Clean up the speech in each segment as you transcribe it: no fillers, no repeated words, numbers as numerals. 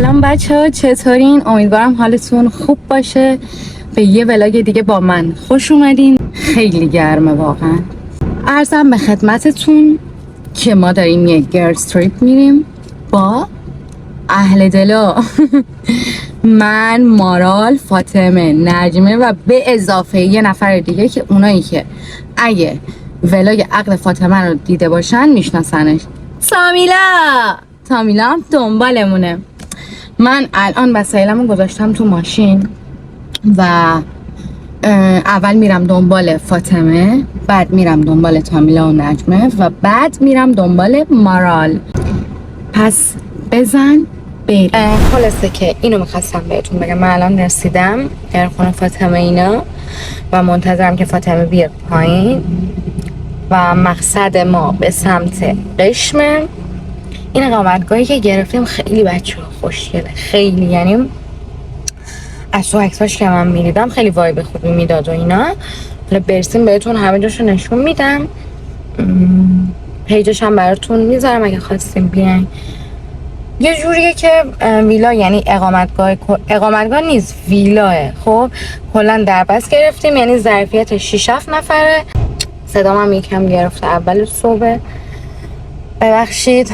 سلام بچه ها، چطورین؟ امیدوارم حالتون خوب باشه. به یه ولاگ دیگه با من خوش اومدین. خیلی گرمه واقعا. عرضم به خدمتتون که ما داریم یه گرلز تریپ میریم با اهل دلا. من، مارال، فاطمه، نجمه و به اضافه یه نفر دیگه که اونایی که اگه ولاگ عقد فاطمه رو دیده باشن میشناسنش. تامیلا هم دنبالمونه. من الان وسایلمو گذاشتم تو ماشین و اول میرم دنبال فاطمه، بعد میرم دنبال تامیلا و نجمه و بعد میرم دنبال مارال. پس بزن بریم. خلاصه که اینو میخواستم بهتون بگم. من الان رسیدم در خونه فاطمه اینا و منتظرم که فاطمه بیاد پایین و مقصد ما به سمت قشمه. این اقامتگاهی که گرفتیم خیلی بچه خوشگله، خیلی، یعنی از تو عکساش که من میدیدم خیلی وایب خوبی میداد و اینا. حالا برسیم بهتون همه جاشو نشون میدم، پیجش هم براتون میذارم اگه خواستیم بیاین. یه جوریه که ویلا، یعنی اقامتگاه نیست، ویلاه. خب کلا دربست گرفتیم، یعنی ظرفیت 6-7 نفره. صدام هم یکم گرفته اول صبح، ببخشید.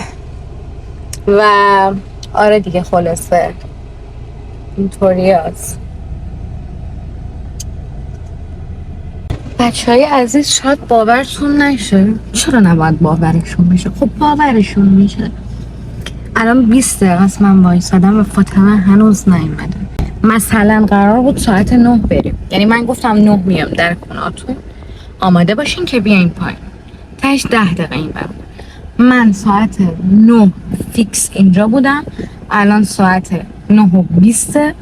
و آره دیگه، خلاصه اینطوری هست. بچه های عزیز شاید باورتون نشه. چرا نباید باورشون میشه؟ خب باورشون میشه. الان 20 دقیقه است من وایسادم و فاطمه هنوز نیومده. مثلا قرار بود ساعت 9 بریم، یعنی من گفتم 9 میام در خونه‌تون، آماده باشین که بیاین پایین. تاش 10 دقیقه این برم. من ساعت 9 فیکس اینجا بودم، الان ساعت 9:20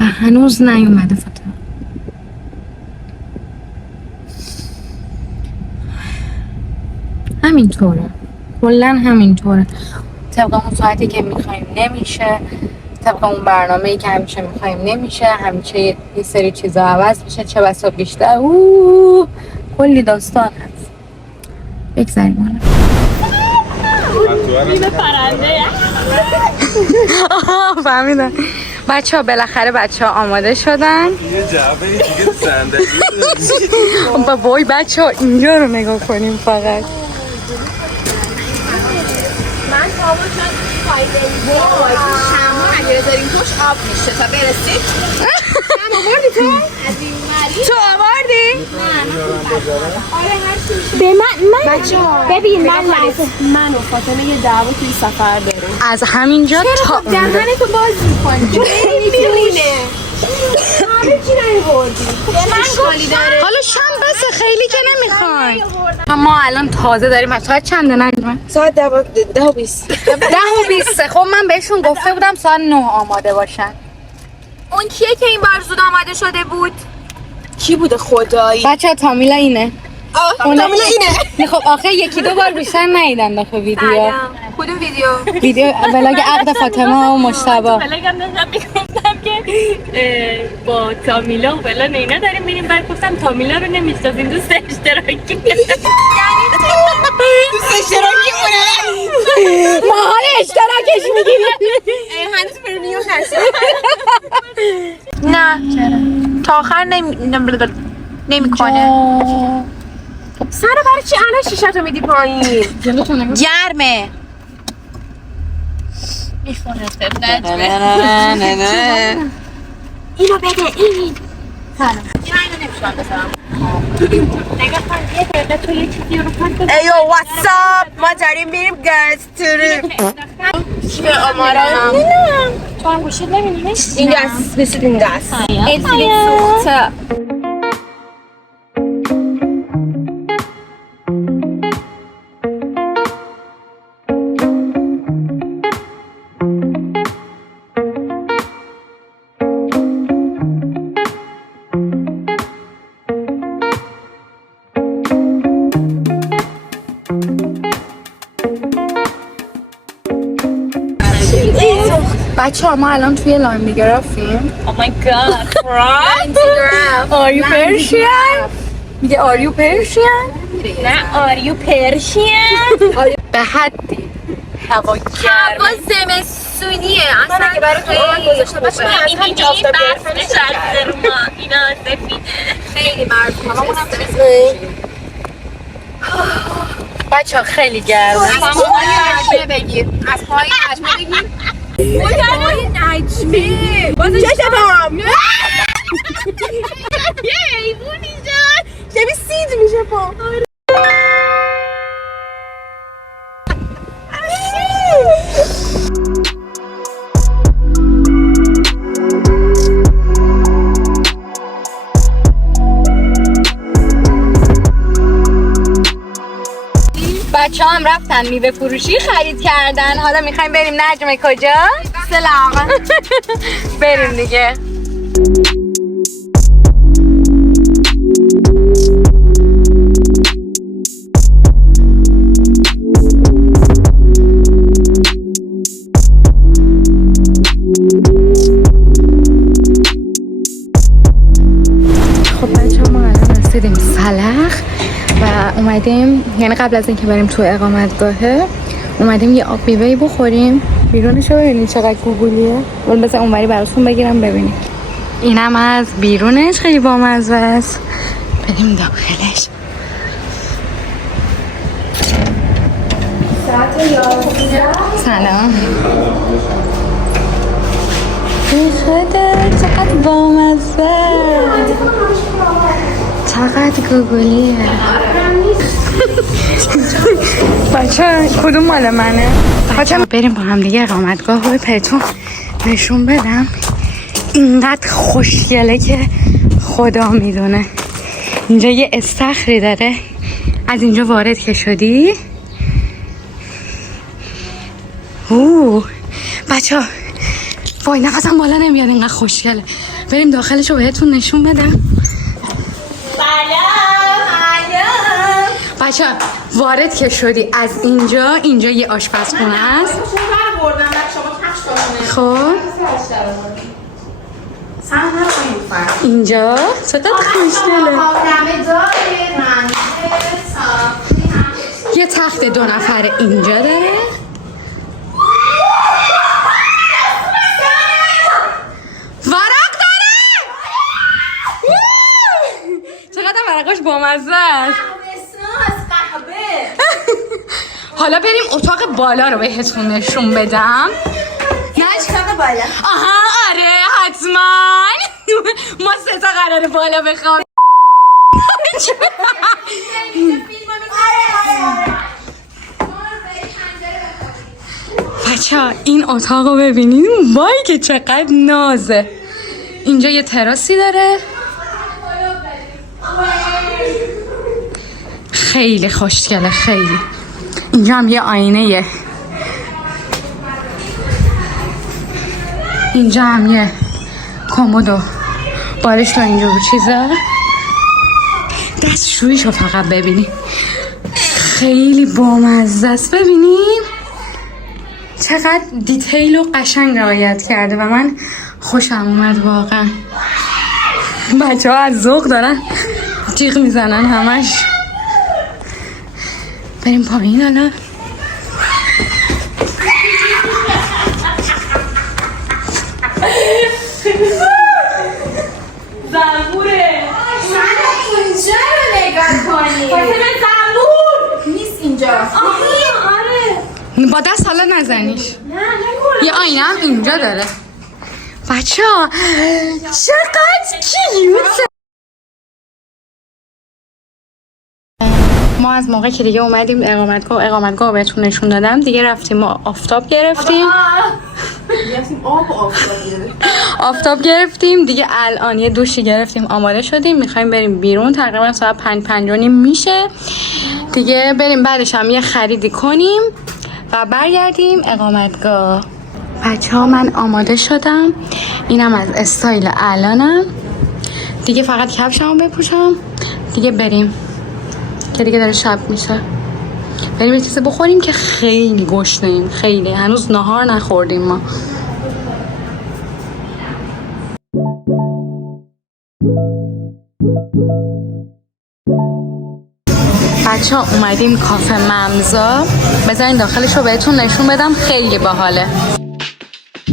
و هنوز نیومده فاطمه. همینطوره، کلن همینطوره. طبق اون ساعتی که میخوایم نمیشه، طبق اون برنامه‌ای که همیشه میخوایم نمیشه، همیشه یه سری چیزا عوض میشه، چه بسا بیشتر. کلی داستان هست. بگذاریم بیمه پرنده. فهمیدم. بچه ها بالاخره بچه ها آماده شدن. یه جعبه دیگه صندلی. بابای بچه ها اینجا رو نگاه کنیم فقط. من تابو شد فایده شما اگه بذاریم توش آب میشه تا برسید. هم آوردی تو؟ از این مری؟ تو آوردی؟ به من بچه ها ببین، من و فاطمه یه دعوا توی سفر داریم. از همینجا تا خب دهنتو باز می‌کنی. چون نمی‌بینه. همه چی نیاوردی. اشکالی داره. حالا شام بسه، خیلی که نمیخوایم. ما الان تازه داریم. ساعت چنده نجمه؟ ساعت 10:20. 10:20. خب من بهشون گفته بودم ساعت 9 آماده باشن. اون کیه که این بار زود آماده شده بود؟ کی بوده خدایی؟ بچه ها تامیلا اینه. تامیلا اینه. خب آخه یکی دو بار بیشتر ندیدن داخل ویدیو. کدوم ویدیو؟ ویدیو ولاگ عقد فاطمه و مجتبی. ولاگم داشتم میگفتم که با تامیلا ولا نینا داریم میریم، بعد گفتم تامیلا رو نمیشناسین، دوست اشتراکی. دوست اشتراکی مونه. ما حال اشتراکش میگیریم. هنوز پرمیوم نشد. نه چرا؟ تا آخر نمیکنه. سارا برای چی الان شیشتو میدی پایین؟ گرمه. میخونه اینو بده. این سلام. اینو نمیشونم بسرم. نگاه کن یه دقیقه تو یه چیزی رو پاک بده. ایو واتساپ، ما داریم میریم گرلز تریپ. چه آمارا؟ نه تو هم گوشید نمیدونی؟ این دست بسید این دست. ایسیلی سوخته. بچه ها ما الان توی لاندگرافیم. Oh my god. Are you Persian؟ میگه are you Persian؟ نه are you Persian؟ به حدی هوا گرمه. هوا زمستون سودیه اصلا که برای تو آن گذاشتم بچه من از هم جافتا برف نشسته رو ما اینا سفیده خیلی برف بچه ها خیلی گرمه. از پای نجمه بگیر از پای نجمه بگیر پای نجمه چشم یه حیوونی جان شبیه سید میشه پا بچه هم رفتن میوه فروشی خرید کردن. حالا میخوایم بریم نجمه کجا؟ سلام بریم دیگه. خب بچه ما الان رسیدیم سلخ و اومدیم، یعنی قبل از اینکه بریم تو اقامتگاهه اومدیم یه آب میوه‌ای بخوریم. بیرونش رو ببینید چقدر گوگولیه. ولی بذار اونوری براتون بگیرم ببینید. اینم از بیرونش خیلی بامزه است. بریم داخلش. سلام. خدا چقدر بامزه، چقدر گوگلیه. بچه کدوم مال منه؟ بچه بریم با هم دیگه اقامتگاه رو بهتون نشون بدم. اینقدر خوشگله که خدا میدونه. اینجا یه استخری داره، از اینجا وارد که شدی بچه وای نفسم بالا نمیاد اینقدر خوشگله. بریم داخلش رو بهتون نشون بدم. بچه وارد که شدی از اینجا یه آشپزخونه است. خب اینجا چقدر خوشگله. یه تخت 2 نفره اینجا داره. چقدر ورقاش بامزه است. حالا بریم اتاق بالا رو بهتون نشون بدم. اتاق بالا آها آره حتما. ما 3 تا قراره بالا بخوام. بچه ها این اتاق رو ببینید. وای که چقدر نازه. اینجا یه تراسی داره، خیلی خوشگله خیلی. اینجا هم یه آینه، اینجا هم یه کمد و بالش تو اینجور چیزا. دستشویشو فقط ببینیم خیلی بامزه است. ببینیم چقدر دیتیل و قشنگ رعایت کرده و من خوشم اومد واقعا. بچه ها از ذوق دارن جیغ میزنن همش. بریم پایین حالا. زنبوره اینجا رو نگاه کنی. زنبور نیست اینجا. آره با دست حالا نزنیش. نه نکنم. یه آینه هم اینجا داره. بچه ها چقدر کیوته. ما از موقع که دیگه اومدیم اقامتگاه بهتون نشون دادم دیگه، رفتیم ما آفتاب گرفتیم. آفتاب گرفتیم دیگه. الان یه دوشی گرفتیم آماده شدیم میخوایم بریم بیرون. تقریبا ساعت 5:05 میشه دیگه. بریم بعدش هم یه خریدی کنیم و برگردیم اقامتگاه. بچه ها من آماده شدم. اینم از استایل الانم دیگه. فقط کفشمو بپوشم دیگه بریم که دیگه داره شب میشه. بریم یه چیزی بخوریم که خیلی گشنه‌ایم. خیلی هنوز نهار نخوردیم ما. بچه ها اومدیم کافه ممزا. بذارین داخلش رو بهتون نشون بدم، خیلی باحاله. ما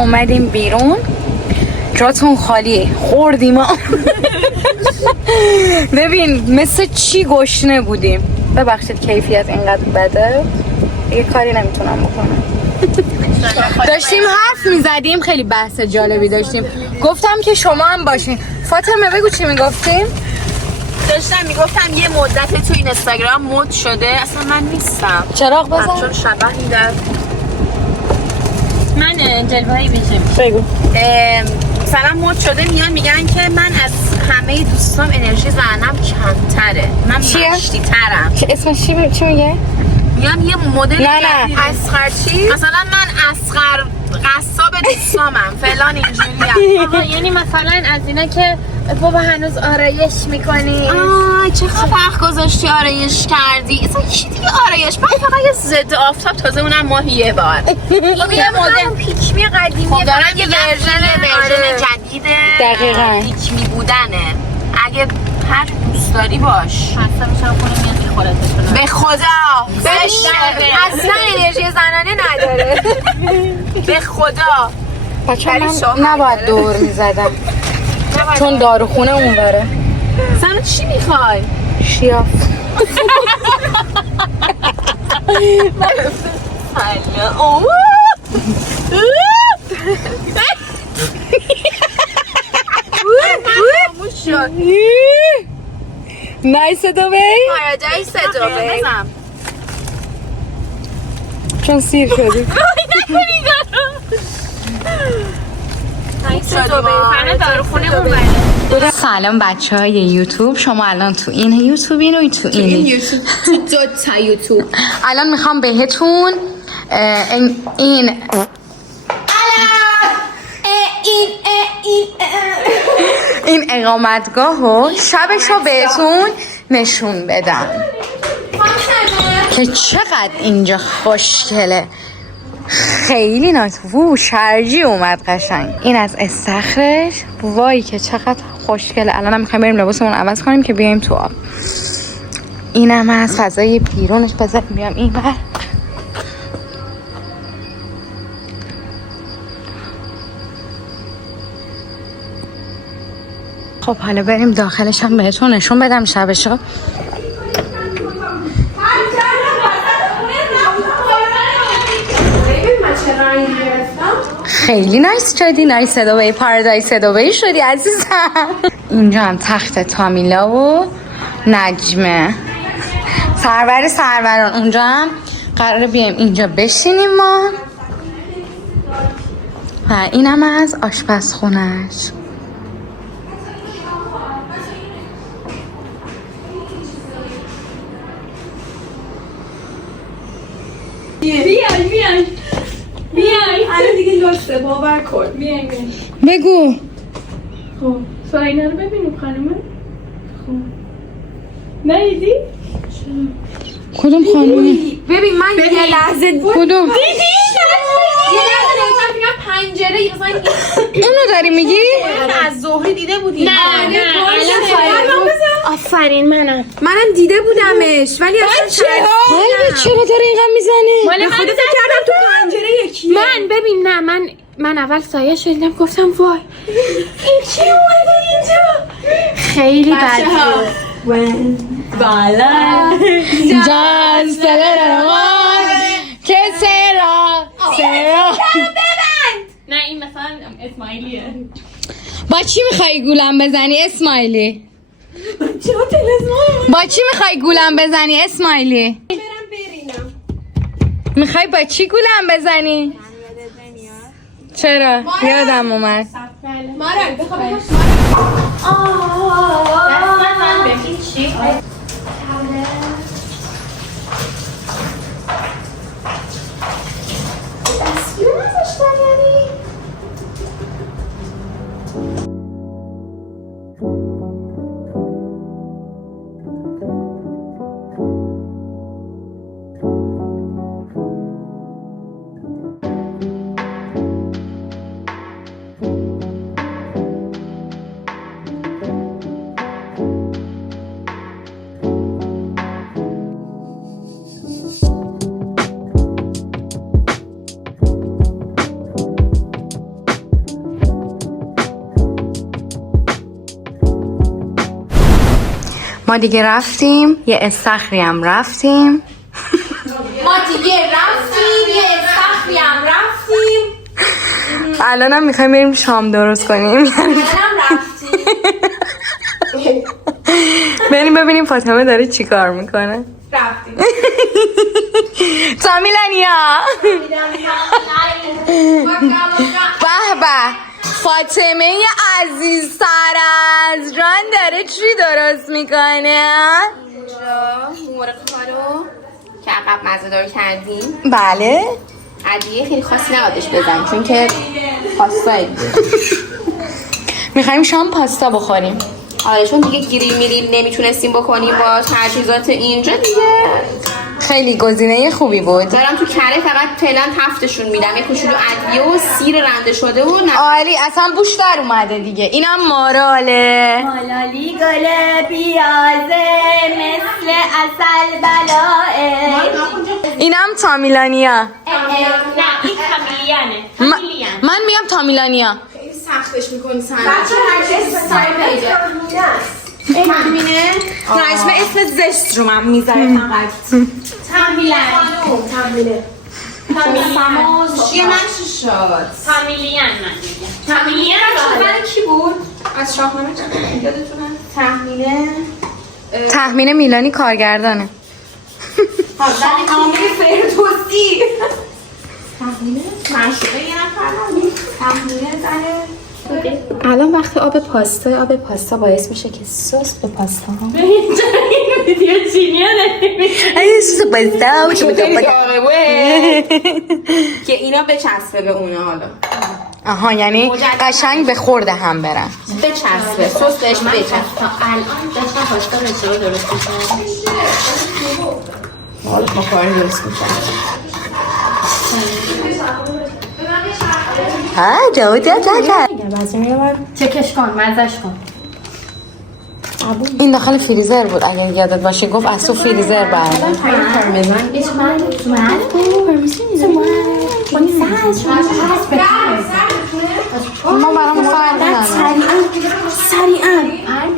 اومدیم بیرون، جاتون خالیه، خوردیم ما. ببین مثل چی گشنه بودیم. ببخشید کیفیت اینقدر بده، یه کاری نمیتونم بکنم. داشتیم حرف میزدیم، خیلی بحث جالبی داشتیم. گفتم که شما هم باشین. فاطمه بگو چی میگفتیم؟ داشتم میگفتم یه مدت تو این اینستاگرام مد شده، اصلا من نیستم. چراغ بزن. چون شبهی در من جلوهایی بشم. بگو. مثلا مد شده میان میگن که من از همه دوستام انرژی زنم کمتره، من چیه؟ مشتی ترم. اسمش چی میگه؟ میگم یه مدل نه اصغر چی؟ مثلا من اصغر قصاب دوستامم فلان اینجوریه. آها یعنی مثلا از اینا که بابا هنوز آرایش میکنی. چه وقت گذاشتی آرایش کردی؟ اصلا کی دیگه آرایش؟ من فقط یه ضد آفتاب، تازه اونم ماهی یه بار. خب یه مدل پیکمی قدیمی. خب دارم یه ورژن جدیده دقیقاً پیکمی بودنه. اگه هر دوست داری باش. خسته میشم خونه میاد میخورتشون. به خدا اصلا انرژی زنانه نداره. به خدا بچه ولی من شوهر نباید داره. دور میزدم چون داروخونه اون بره. سنو چی میخوای؟ شیاف. نایس دوبی پارادایس دبی. چون سیر شدی. سلام بچه های یوتیوب، شما الان تو این یوتیوبین و تو این یوتیوب تو دو تا یوتیوب. الان میخوام بهتون این اقامتگاه و شبش رو بهتون نشون بدم که چقدر اینجا خوشگله. خیلی نایس. شرجی اومد قشنگ. این از استخرش. وای که چقدر خوشگله. الان هم میخوایم بریم لباسمون عوض کنیم که بیایم تو آب. اینم از فضای بیرونش. بذار بیام این بر. خب حالا بریم داخلش هم بهتون نشون بدم شبشو. خیلی نایس شدی. نایس دبی، پارادایس دبی شدی عزیزم. اینجا هم تخت تامیلا و نجمه سروران. اونجا هم قراره بیایم اینجا بشینیم ما. و اینم از آشپزخونهش. بیای الان دیگه لسته باور کن. بیای بگو. خب ساینا رو ببینیم خانومه. خب ندیدی؟ کدوم خانومه؟ ببین من یه لحظه کدوم؟ یه لحظه نگفتم میگم پنجره مثلا اونو داری میگی؟ از ظهری دیده بودی؟ نه آفرین منم دیده بودمش ولی اصلا قلبت چرا داره اینقدر میزنه؟ مال خودت کردم تو پنجره یکی. من ببین نه من اول سایه شدیدم گفتم وای این کی اومده اینجا. خیلی بد بالا جان سلام که سرا نه این مثلا اسماعیلیه. با چی میخوای گولم بزنی اسماعیلی؟ چرا تلسمون با چی میخوای گولم بزنی اسماعیلی؟ برم برینم. میخوای با چی گولم بزنی؟ چرا؟ یادم اومد. مارم بخواب ما دیگه رفتیم یه استخری هم رفتیم ما دیگه رفتیم یه استخری هم رفتیم الانم میخوایم بریم شام درست کنیم الانم رفتیم بریم ببینیم فاطمه داره چی کار میکنه رفتیم تامیلانیا به به فاطمه عزیز سرازران داره چی درست میکنه مرغ رو که عقب مزه دار کردیم بله عدیه خیلی خاصی نبادش بزن چون که پاستایی میخوایم شام پاستا بخوریم آره چون دیگه گریل میریل نمیتونستیم بکنیم با تجهیزات اینجا دیگه خیلی گزینه خوبی بود دارم تو کره فقط فعلا تفتشون میدم یه کوچولو ادویه و سیر رنده شده و نه عالی اصلا بوش در اومده دیگه اینم ماراله مالالی گل پیازه مثل اصل بلاه اینم تامیلانیا نه این کامیلیانه من میگم تامیلانیا سختش میکنی سن بچه هر چیز سای پیجه تحمینه نه اسم زشت رو من میذاره فقط تامیلان یه من چی شد تامیلیان من میگم تامیلیان من کی بود؟ از شاهنامه یادتونه؟ تحمینه تخمین میلانی کارگردانه زن عامل فردوسی تحمینه منشوره یه نفر تحمینه زنه الان وقت آب پاستا باعث میشه که سس به پاستا ها ویدیو چینیانه که اینا بچسبه به اونا حالا آها یعنی قشنگ به خورده هم برن بچسبه سس بهش بچسبه الان داشتم پاستا رو درست می‌کردم حالا ما کاری درست میکنم ها چکش کن مزش کن این داخل فریزر بود اگه یادت باشه گفت از تو فریزر بردم ما برام فرق نداره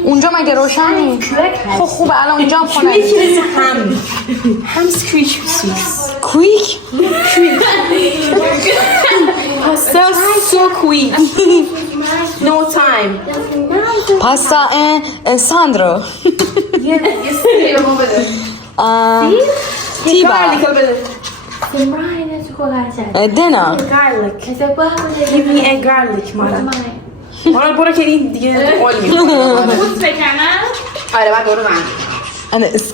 اونجا مگه روشن نیست خب خوبه الان اونجا هم خونه هم سکویچ سویس کویک پاستا سو کویک نو تایم پاستا ساندرو تیبا دینا give me a garlic مارا برو که این دیگه قول میکنم خوب بکنم آره بعد برو من انا اس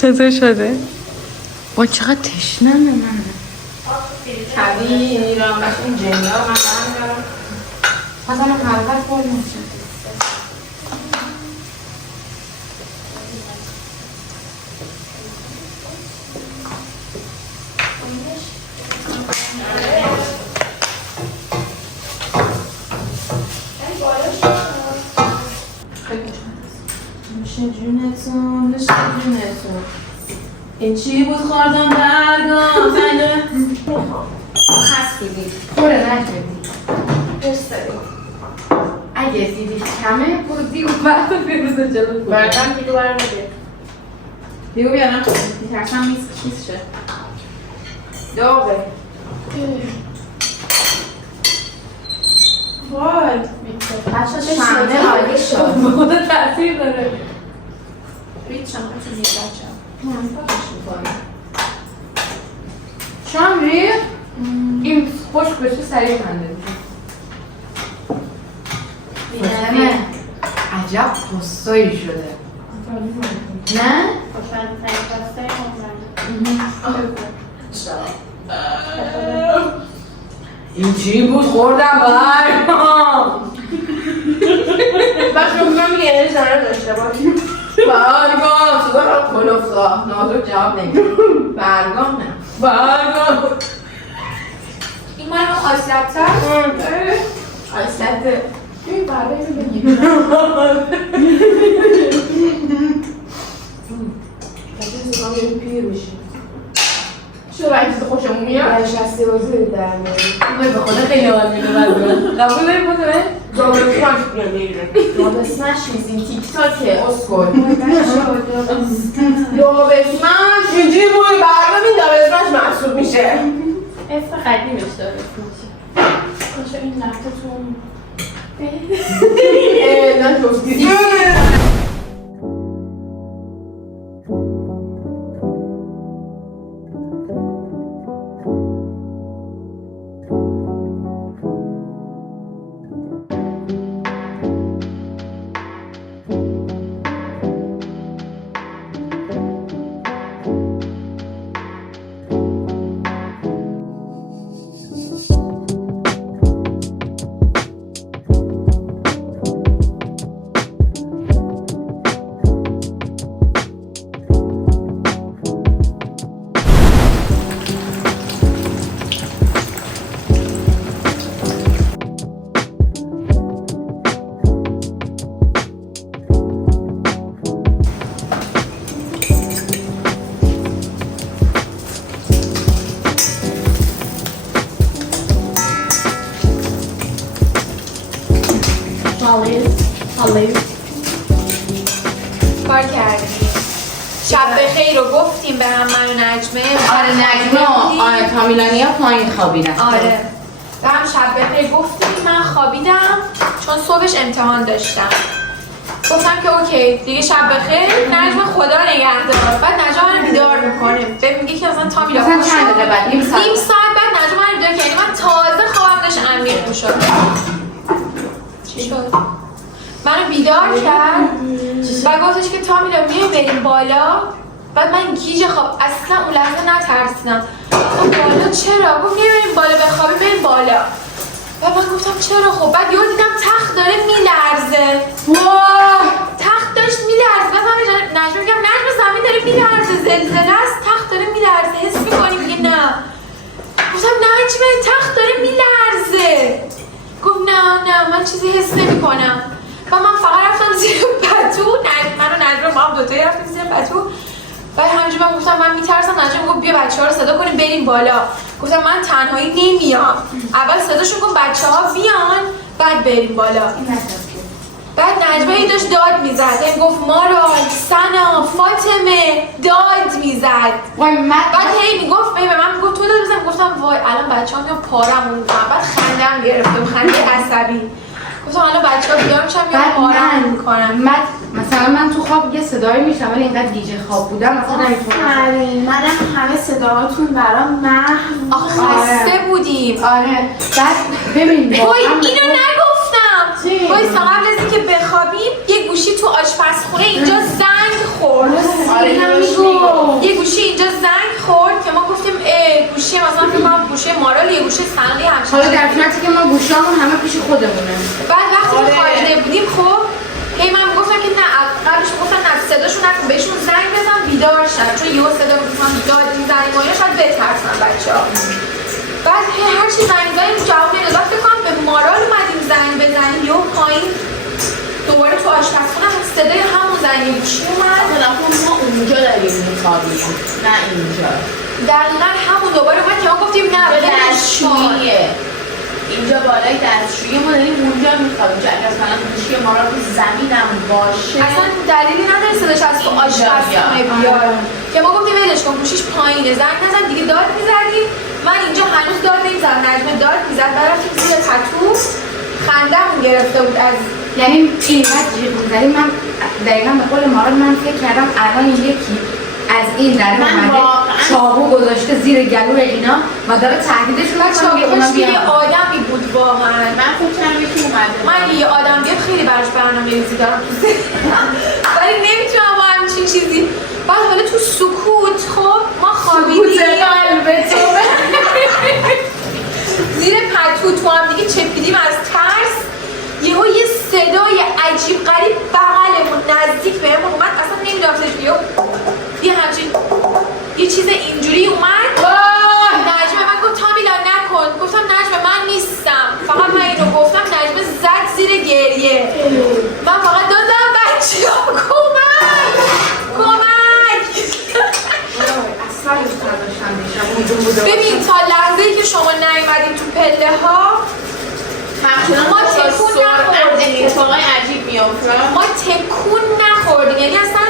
چطور شده؟ با چقدر تشنمه من کبی ایران باشه این جنیا رو من دارم پس انا حلقت باید میشه جونتون این چی بود خوردم برگام زنده خست بودی خوره نکردی درست داری اگه دیدی کمه برو دیگو برد بروز جلو برگم دیگو برد بده دیگو بیارم میترسم چیز شه داغه وای بچه شمده عالی شد بخوده تاثیر داره رید شما چیزی بچه شام رید این خشک بشه سریع کنده فاطمه عجب پستایی شده نه؟ این چی بود خوردم برگام بچه میگم یه نظاره داشته باشیم برگام صدا رو کلوفتا نازو جواب نگیم برگام نه برگام این مال هم آسلت هست؟ آسلت این برگام بگیم بچه زمان بریم پیر بشیم چرا این چیز خوشمون میاد؟ برشسته بازی در میاری. وای به خدا خیلی حال میده بعد قبول داری بوده؟ دابلسمش میگیره. دابلسمش میزین تیک تاکه. اسکول دابلسمش اینجوری بوی برنامه این دابلسمش محسوب میشه. اسم قدیمش داره میشه باشه این لفتتون نه توفتی کار کردیم. شب بخیر رو گفتیم به هم من و نجمه. آره نجمه آره تامیلانیا پایین خوابیدن. آره به هم شب بخیر گفتیم. من خوابیدم چون صبحش امتحان داشتم. گفتم که اوکی دیگه شب بخیر. نجمه خدا نگهدار. بعد نجمه من بیدار میکنه به میگه که مثلا تامیلا مثلا چند دقیقه بعد نیم ساعت بعد نجمه من بیدار کرد. من تازه خوابم داشت عمیق میشد. چی شد؟ منو بیدار کرد و گفتش که تامیلا میای بریم بالا. بعد من گیج خواب اصلا اون لحظه نترسیدم. گفتم بالا چرا؟ گفت میای بریم بالا بخوابیم بریم بالا. و من گفتم چرا؟ خب بعد یهو دیدم تخت داره میلرزه. واه تخت داشت میلرزه. بعد من نجمه میگم نجمه زمین داره میلرزه زلزله است تخت داره میلرزه حس میکنی؟ میگه نه. گفتم نجمه تخت داره میلرزه. گفت نه من چیزی حس نمیکنم. و من فقط رفتم زیر پتو. من و نجمه ما هم دوتایی رفتیم زیر پتو. بعد همینجوری من گفتم من میترسم. نجمه گفت بیا بچه‌ها رو صدا کنیم بریم بالا. گفتم من تنهایی نمیام. اول صداشون کن بچه‌ها بیان بعد بریم بالا. بعد نجمه این داشت داد میزد. این گفت مارال، سنا، فاطمه داد میزد. بعد هی میگفت به من میگفت تو داد میزد. گفتم وای الان بچه‌ها میان پارمون میکنن. بعد خندم گرفتم خنده عصبی. گفتم الان بچه‌ها بیان میشن میان پارمون میکنن. مثلا من تو خواب یه صدایی میشم ولی اینقدر گیج خواب بودم مثلا نمیتونم. منم همه صداهاتون برام محو. آخه خسته بودیم. آره بعد ببین وای اینو نگفتم. وای قبل از اینکه بخوابیم یه گوشی تو آشپزخونه اینجا زنگ خورد. آره یه گوشی اینجا زنگ خورد که ما گفتیم گوشی مثلا فکر کنم گوشی مارال یه گوشی سنگی همچین. حالا در صورتی که ما گوشامون همه پیش خودمونه. بعد وقتی که خوابیده بودیم خب هی من گفتم که نه قبلش گفتم نه صداشون نکن بهشون زنگ بزن بیدار شن چون یهو صدا میکنن داد میزنیم و اینا شاید بترسن بچه‌ها. بعد هر چی زنگ زدیم جواب نمیداد. وقتی فکر کنم به مارال اومدیم زنگ بزنیم یهو پایین دوباره تو آشپزخونه صدای همون زنگ گوشی اومد. ما اونجا داریم میخوابیم نه اینجا. دقیقاً همون دوباره اومد که ما گفتیم نه دستشوییه. اینجا بالای دستشویی ما داریم اونجا میخوابیم. چون اگه مثلا گوشی ما رو تو زمینم باشه اصلا دلیلی نداره صداش از تو آشپزخونه بیاد که ما گفتیم ولش کن گوشیش پایینه زنگ نزن دیگه داد میزدیم. من اینجا هنوز داد نمیزد. نجمه داد میزد. بعد رفتیم زیر پتو خنده‌مون گرفته بود از یعنی اینقدر جیغ می‌زدیم. من دقیقاً به قول مارال من فکر کردم الان یکی از این در اومده چاقو گذاشته زیر گلوی اینا و داره تهدیدشون می‌کنه که اونا یه بیان. آدمی بود واقعا. من فکر کردم یکی اومده. من یه آدم بیاد خیلی براش برنامه‌ریزی دارم تو ذهنم ولی نمیتونم با همچین چیزی. بعد حالا تو سکوت خب ما خوابیدیم زیر پتو تو هم دیگه چپیدیم از ترس. یهو یه صدای عجیب غریب بغلمون نزدیک بهمون اومد. اصلا نمیدونم چجوری یه همچین یه چیز اینجوری اومد. نجمه من گفت تامیلا نکن. گفتم نجمه من نیستم. فقط من اینو گفتم نجمه زد زیر گریه. من فقط دادم بچه‌ها کمک اصلا دوست نداشتم میشم. ببین تا لحظه‌ای که شما نیومدین تو پله ها ما تکون نخوردیم. اتفاقای عجیب میافته. ما تکون نخوردیم، یعنی اصلا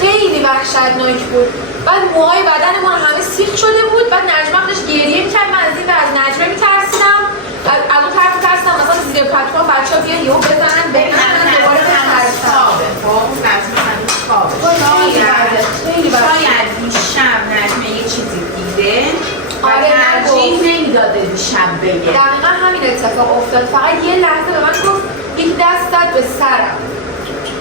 خیلی وحشتناک بود. بعد موهای بدنمون همه سیخ شده بود. بعد نجمه داشت گریه می‌کرد. من از این و از نجمه می‌ترسیدم. از اون طرف ترسیدم مثلا زیر پتوها بچه‌ها بیان یهو بزنن بگن دوباره بترسم. خب نجمه هنوز خوابه. شاید دیشب نجمه یه چیزی دیده. آره ترجیح نمیداده دیشب بگه. دقیقا همین اتفاق افتاد. فقط یه لحظه به من گفت یک دست زد به سرم.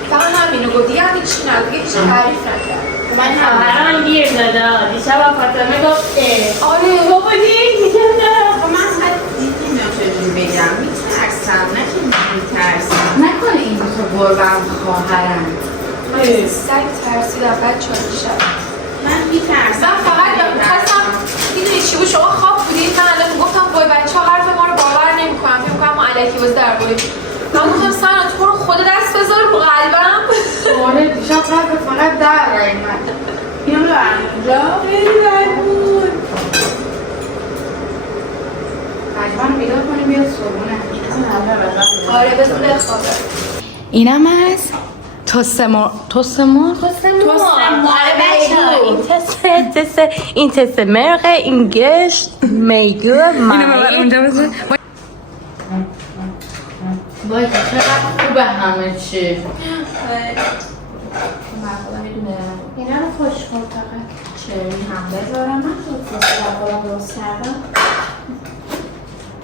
فقط همینو گفت. دیگه هم هیچی نگفت. هیچ تعریف نکرد. من خبران گیر داده دیشب فاطمه گفت آره بابا دیگه نه. خب من اصلا نمیدونم چجوری بگم. میترسم نه که میترسم. نکنه این تو گربم خواهرم. من سگ ترسیدم بچه‌ها دیشب. من میترسم. من فقط می‌خواستم میدونی چی بود؟ شما خواب بودید. من الان گفتم وای بچه‌ها حرف ما رو باور نمی‌کنن. فکر می‌کنم ما الکی واسه در بود. من گفتم سنا تو رو خدا دست بذار رو قلبم. آره دیشب فقط در نیومد. اینو ببرم اونجا. خیلی بد بود. مجموعه بیدار کنیم بیاد صبحونه. آره بذار بخوابه. اینم از توست مرغ. این تست مرغ، این گشت میگو ماهی. وای چقدر خوبه همه چی. اینا رو خوش کن فقط. چرا این هم بذارم من تو خودم درست کردم.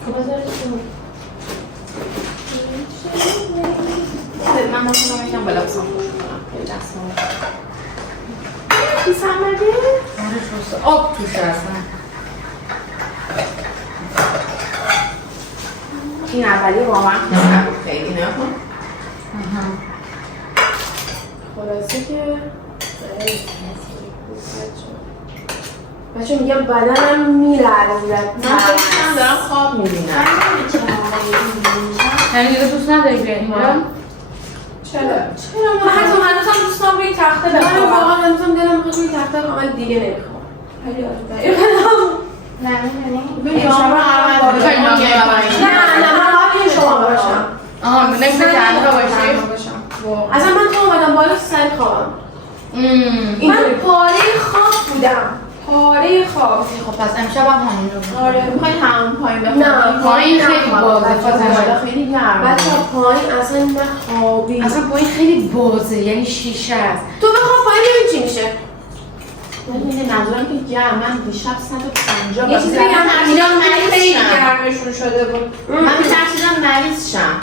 خب بذارش تو. من مثلا میشم بالا بسام خوش کنم. خیلی دستم. پیس آمده؟ آره شوست. آب توش هستن. این اولی واقعا پیسم خیلی نه خب؟ خلاصه که بچه میگم بدنم میلرزد. من خودم دارم خواب میبینم. یعنی دیگه دوست نداری بیایی اینجا؟ چرا؟ من حتی هنوزم دوست دارم روی تخته من بخوابم. واقعا هنوزم دلم میخواد روی تخته بخوام ولی دیگه نمیخوام. خیلی عالی. نه من باید شما باشم. آها نمیشه تنها باشی؟ اصلا من تو اومدم بالا سر خوابم. من پاره خواب بودم. پاره خواب. خب پس امشب هم همونجا. آره میخوای همون پایین بخوابی؟ نه پایین خیلی بازه بالا خیلی گرمه. بچه پایین اصلا نه خوابی. اصلا پایین خیلی بازه یعنی شیشه است. تو بخواب پایین ببین چی میشه. من منظورم که گرم من دیشب 150 یه چیزی بگم اینا خیلی مریض شم. گرمشون شده بود. من میترسیدم مریض شم.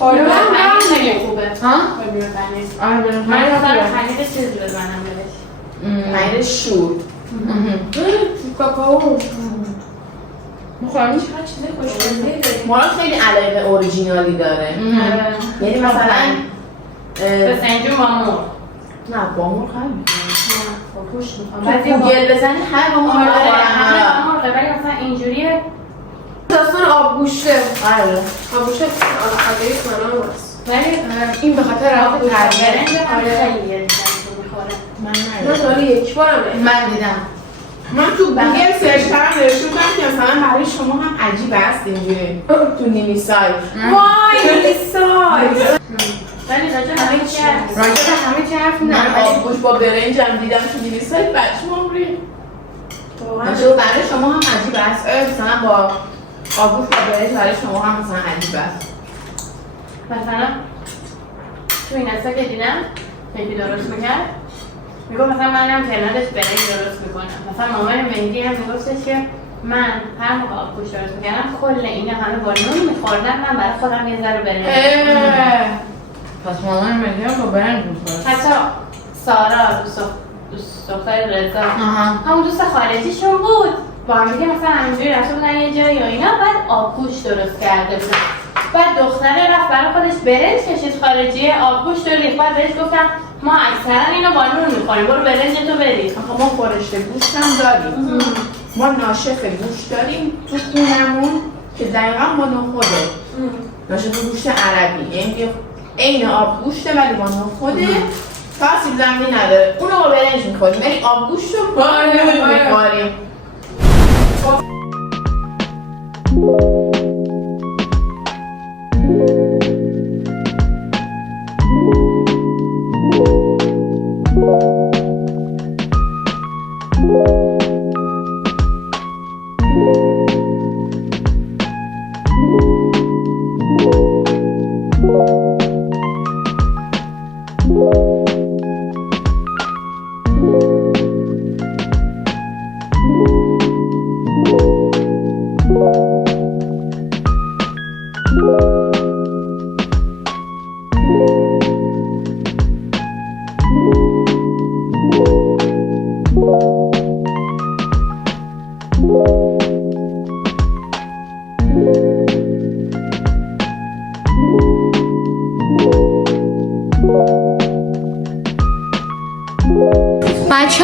آره من خیلی خوبه. ها؟ آره من نظر خرید چیز بزنم بهش. مریض شور. کاکائو. میخوام چقدر چیزای خوشمزه‌ای داری. مرغ خیلی علایق اورجینالی داره. یعنی مثلا به سنجون با مرغ. نه با مرغ خیلی با پشت میخوام. تو گوگل بزنی هر با مرغ آره دارن. همه مرغ ولی مثلا اینجوریه. داستان آبگوشته. آره. آبگوشته آدایی سنان هست. ولی این به خاطر رفت تربیه. برنج هم خیلی میخوره. من من داره یک بارم من دیدم. من تو گوگل سرچ کردم نوشته بودم که مثلا برای شما هم عجیب است اینجوری تو نیمی سایت. وای لیسای. ولی راجع به همه چی هست. راجع به همه چی حرف من نمی‌زنم. آبگوش با برنجم دیدم تو نیمی سایت بچه‌ام ریخت. مثلا برای شما هم عجیب است. مثلا با آبگوش با برنج برای شما هم مثلا عجیب است. مثلا تو این اصلا که دیدم یکی درست میکرد میگو مثلا منم کنارش برنج درست میکنم. مثلا مامان مهدی هم میگفتش که من هر موقع آبگوش درست میکردم کل اینا همه با نون میخوردم من برای خودم یه ذره برنج. پس مامان مدیان با برنج می‌خوره. حتی سارا دوست دختر رضا آها. همون دوست خارجیشون بود با هم دیگه مثلا همینجوری رفته بودن یه جایی یا اینا بعد آبگوش درست کرده بود. بعد دختره رفت برای خودش برنج کشید خارجی آبگوش رو ریخت. بعد بهش گفتم ما اکثرا اینو با نون می‌خوریم برو برنج تو برید. آخه ما خورشت گوشت هم داریم. ما ناشف گوشت داریم تو خونمون که دقیقا با نخوده. ناشف گوشت عربی یعنی عین آب گوشته ولی با نخوده. تا سیب زمینی نداره. اونو با برنج می‌خوریم. ولی آب گوشت رو با نون می‌خوریم. بچه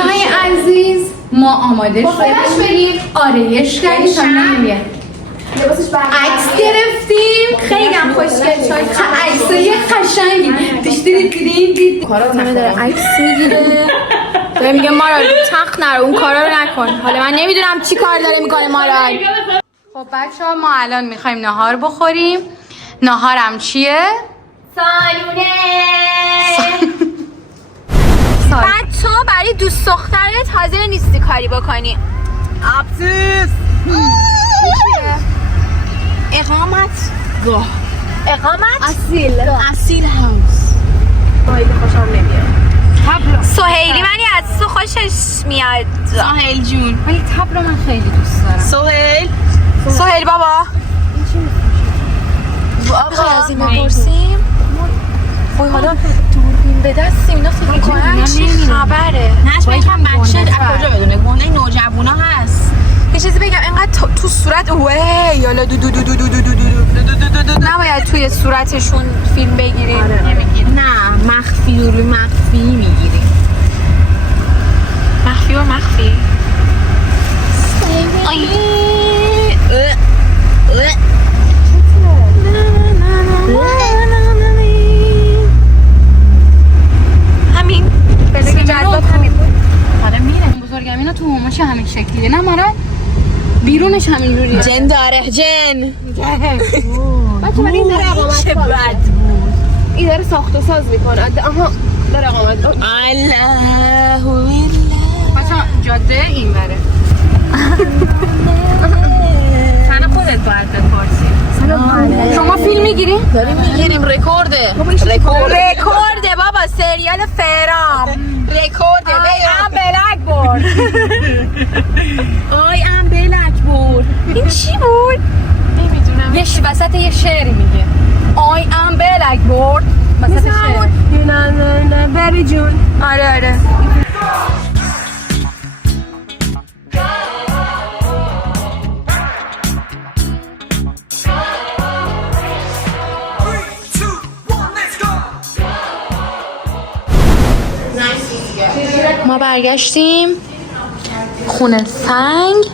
های عزیز ما آماده شدیم آرایش کردیم تا نمیه عکس گرفتیم خیلی هم خوشگل شد عکسای قشنگی دیدید فاطمه داره عکس میگیره داره میگه مارال تخت نرو اون کارا رو نکن. حالا من نمیدونم چی کار داره میکنه مارال. خب بچه ها ما الان میخوایم نهار بخوریم. نهارم چیه؟ سالونه بعد تو برای دوست دخترت حاضر نیستی کاری بکنی. ابسیس اقامت گاه اقامت اصیل هاوس خیلی خوشم نمیاد. سهیلی منی از تو خوشش میاد. سهیل جون ولی تب رو من خیلی دوست دارم. سهیل بابا میخوای از این بپرسیم؟ وای حالا دوربین به دستیم اینا فکر میکنن چی خبره؟ نشمه که بچه از کجا بدونه گونه نوجوانا هست. یه چیزی بگم اینقدر تو صورت اوه یالا دو دو دو دو دو دو دو دو دو نباید توی صورتشون فیلم بگیریم. نه مخفی و مخفی میگیری. مخفی و مخفی همین برسه جذاب همین بود. آره میره بزرگم اینا تو ماماش همین شکلیه نه مارا بیرونش همین جوریه جن داره جن. بچه من این داره اقامت چه کنه. بد بود. این داره ساخت و ساز میکنه. آها داره اقامت. الله بچه جاده این بره سن خودت باید بپرسی شما فیلم میگیری؟ داریم میگیریم رکورده. رکورده بابا سریال فرام رکورده ام بلک بورد. آی ام بلک بورد. این چی بود؟ نمیدونم. یه وسط یه شعری میگه I am blackboard وسط شعر نه بری جون. آره ما برگشتیم خونه سنگ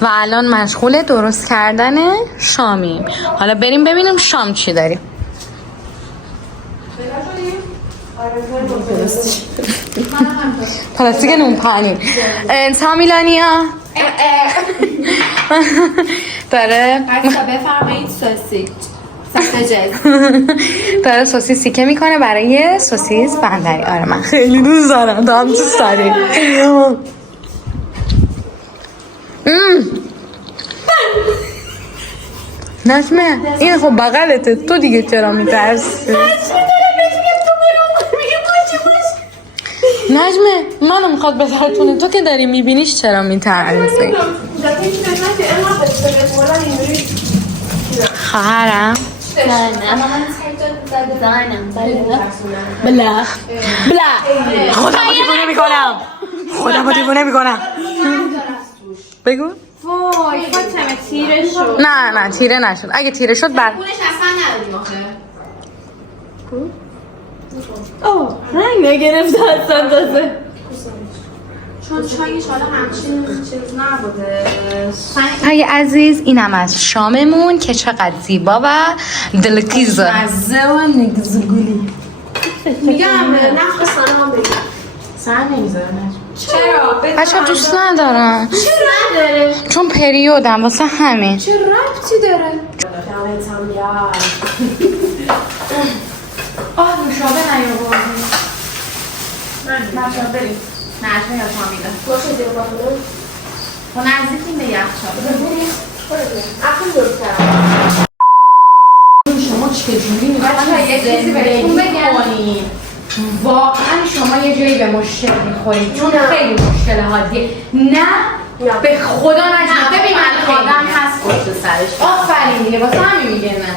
و الان مشغول درست کردن شامیم. حالا بریم ببینیم شام چی داریم. پلاستیک نون پنیر تامیلانیا داره بفرمایید سوسیس داره سوسیس سیکه میکنه برای سوسیس بندری. آره من خیلی دوست دارم تو هم دوست داری. نجمه این خب بغلته تو دیگه چرا میترسی؟ نجمه منو میخواد بترتونه تو که داری میبینیش چرا میترسی؟ خواهرم بله خودم رو دیوونه میکنم بگو وای فاطمه تیره شد. نه تیره نشد. اگه تیره شد بر خونش اصلا نداریم آخه رنگ نگرفته اصلا تازه. چون چایش حالا همچین چیز نبوده. های عزیز اینم از شاممون که چقدر زیبا و دلتیزه مزه و نگزگولی. میگم نخواستانه هم بگم سر نمیذاره. چرا؟ بچه دوست ندارم چرا نداره؟ چون پریودم واسه همین. چه ربطی داره؟ دمتم گرم. نوشابه نیاوردی. بچه ها بریم نجمه یا کامیله باشه دیگه باشه. خب نزدیکیم به یخچال اصلا درست کردم. شما چجوری بچه یه چیزی بهتون بگم، واقعا شما یه جایی به مشکل میخورید چون خیلی مشکل حادیه. نه به خدا نجمه. ببین من آدم هست پشت سرش آفرین دیگه واسه همین میگه نه.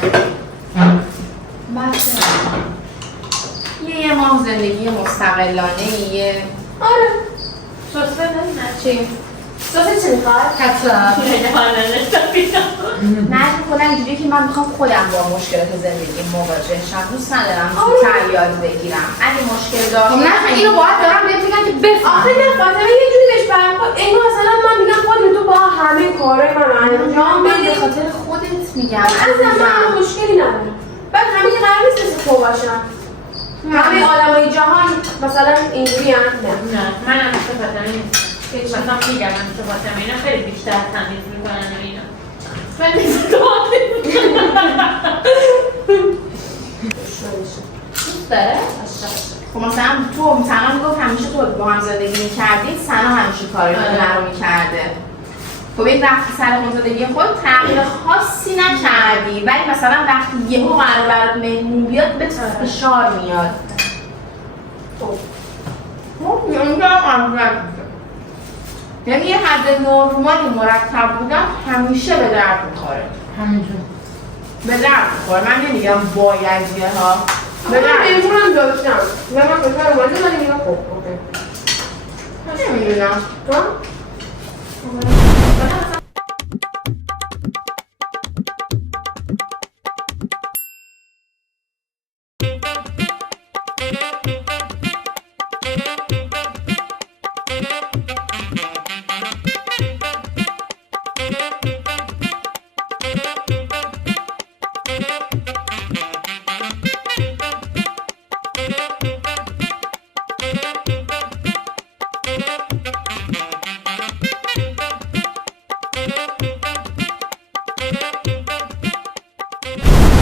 یه ماه زندگی مستقلانه یه آره. سوسه نه چی؟ سوسه چی میخواد؟ کچاپ. نجم کنم اینجوری که من میخوام خودم با مشکلات زندگی مواجه شم. دوست ندارم تریاد بگیرم. اگه مشکل خب دارم نه اینو باید دارم بهت میگم که بفهم. آخه نه فاطمه یه جوری بهش برخورد. اینو مثلا من میگم خود تو با همه کارهای من انجام من بدی. به خاطر خودت میگم اصلا من مشکلی ندارم. بعد همین قرار نیست مثل تو باشم. همه آدمای جهان مثلا اینجوری هم نه. منم مثل فاطمه نیستم. مثلا میگم من مثل فاطمه اینا خیلی بیشتر تمیز میکنن و اینا. من مثل تو دوست داره؟ خب مثلا تو مثلا میگفت همیشه تو با هم زندگی میکردید سنا همیشه کاری رو میکرده. خب این وقتی سر زندگی خود تغییر خاصی نکردی ولی مثلا وقتی یهو قرار برات مهمون بیاد به فشار میاد. خب یعنی یه حد نرمالی مرتب بودن همیشه به درد میخوره. همینجور به درد میخوره. من نمیگم بایدیه ها. به من درد میمونم داشتم. و من کشور اومده من میگم خب نمیدونم.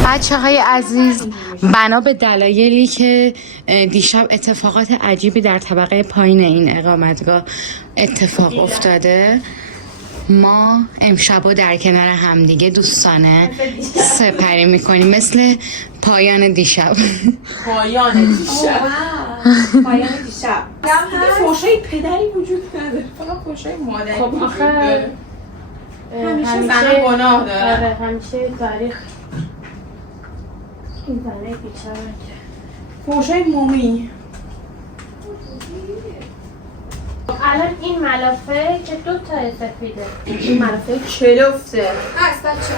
بچه‌های عزیز، بنا به دلایلی که دیشب اتفاقات عجیبی در طبقه پایین این اقامتگاه اتفاق افتاده، ما امشبو در کنار همدیگه دوستانه سپری میکنیم مثل پایان دیشب. پایان دیشب. پایان دیشب. فوشای پدری وجود نداره، فقط فوشای مادری خب وجود آخه داره. همیشه زنها گناه داره. آره همیشه تاریخ این زنه بیچاره فوشای مومی. الان این ملافه که دو تا سفیده این ملافه کلفته. هست بچه.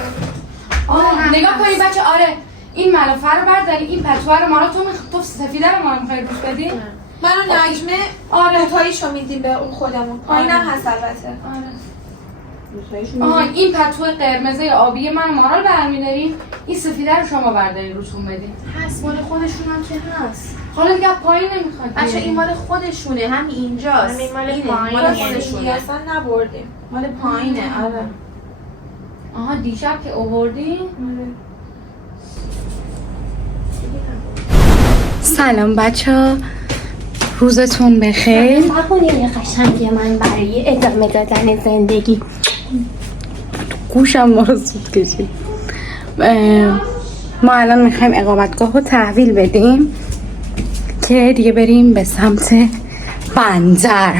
نگاه کنید بچه. آره این ملافه رو برداری، این پتوه رو ما رو تو سفیده رو ما میخوایی روش بدی؟ من و نجمه آره دوتاییشو میدیم به اون خودمون. پایینم هست البته. آها این پتو قرمزه آبی من ما رو برمیداریم، این سفیده رو شما برداری روشون بدین. هست مال خودشون هم که هست. حالا دیگه پایین نمیخواد. بچه این مال خودشونه، همین اینجاست. همین مال اینه، پایینه. مال دیگه خودشونه. اصلا نبردیم. مال پایینه. آره. آها دیشب که آوردین؟ سلام بچه، روزتون بخیر. بخونی قشنگی من برای ادامه دادن زندگی. گوشم ما رو سود کشید. ما الان میخوایم اقامتگاه رو تحویل بدیم که دیگه بریم به سمت بندر.